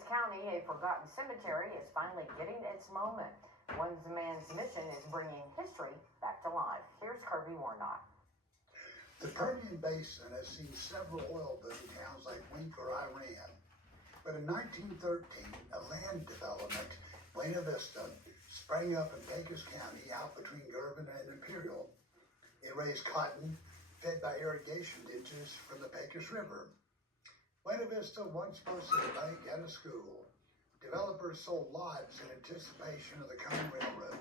Pecos County, a forgotten cemetery is finally getting its moment. One man's mission is bringing history back to life. Here's Kirby Warnock. The Permian Basin has seen several oil boom towns like Wink or Iran. But in 1913, a land development, Buena Vista, sprang up in Pecos County out between Gervin and Imperial. It raised cotton, fed by irrigation ditches from the Pecos River. Buena Vista once boasted a bank and a school. Developers sold lots in anticipation of the coming railroad.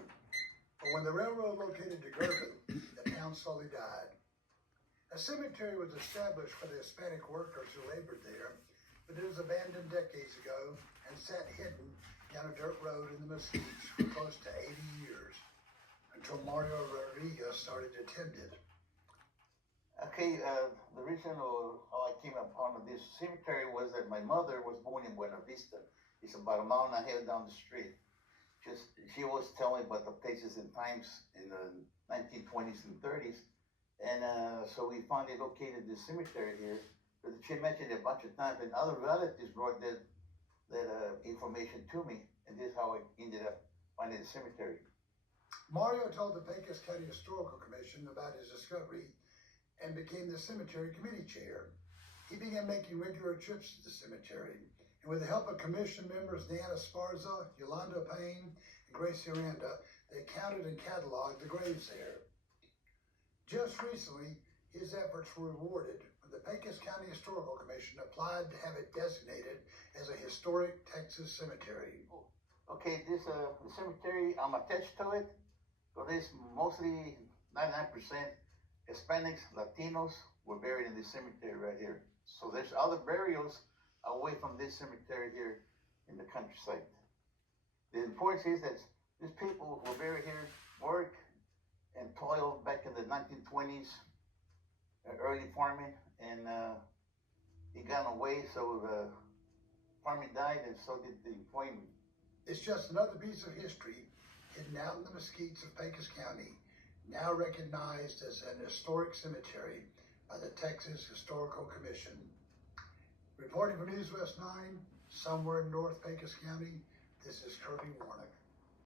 But when the railroad located to Gervin, the town slowly died. A cemetery was established for the Hispanic workers who labored there, but it was abandoned decades ago and sat hidden down a dirt road in the Mesquites for close to 80 years, until Mario Rodriguez started to tend it. Okay, the reason how I came upon this cemetery was that my mother was born in Buena Vista. It's about a mile and a half down the street. She always tell me about the places and times in the 1920s and 30s. And so we finally located this cemetery here. But she mentioned it a bunch of times, and other relatives brought that information to me, and this is how I ended up finding the cemetery. Mario told the Pecos County Historical Commission about his discovery and became the cemetery committee chair. He began making regular trips to the cemetery, and with the help of commission members Deanna Sparza, Yolanda Payne, and Grace Aranda, they counted and cataloged the graves there. Just recently, his efforts were rewarded when the Pecos County Historical Commission applied to have it designated as a historic Texas cemetery. Okay, this the cemetery, I'm attached to it, so there's mostly 99% Hispanics, Latinos were buried in this cemetery right here. So there's other burials away from this cemetery here in the countryside. The importance is that these people who were buried here worked and toiled back in the 1920s, early farming, and it got away, so the farming died, and so did the employment. It's just another piece of history hidden out in the Mesquites of Pecos County, now recognized as an historic cemetery by the Texas Historical Commission. Reporting for News West 9, somewhere in North Pecos County, this is Kirby Warnock.